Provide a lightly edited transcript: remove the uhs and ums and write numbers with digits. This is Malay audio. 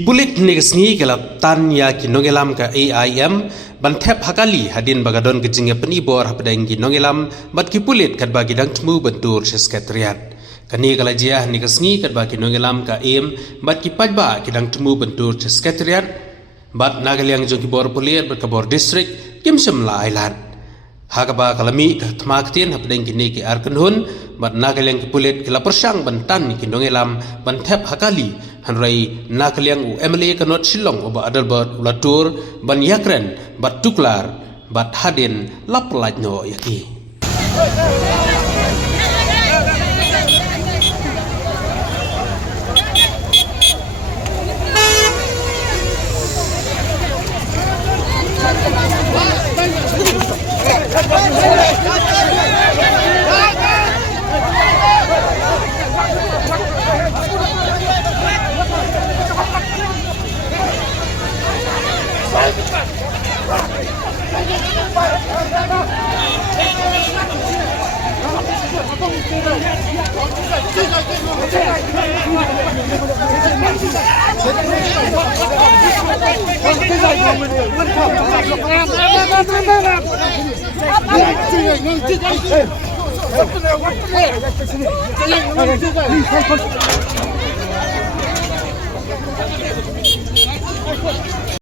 Kipulit negasngi kelap tan ya kinongelam ka AIM bantep hakali hadin bagadon gejinga penibor hapadang kinongelam bat kipulit kad bagi dang temu bentur sekretariat kani kalajia negasngi kad bagi kinongelam ka AIM bat kipajba kidang temu bentur sekretariat bat nagaliang jong kibor pulir bat kabor distrik kimsem la ailan hakaba kalami tmaktin hapadang kini ki arkanhun bat nagaliang kipulit kila persang bantan kinongelam bantep hakali hanrai nakaliang u MLA kanot silong oba adalbert ulatur ban yakren bat tuklar bat hadin laplaj no yaki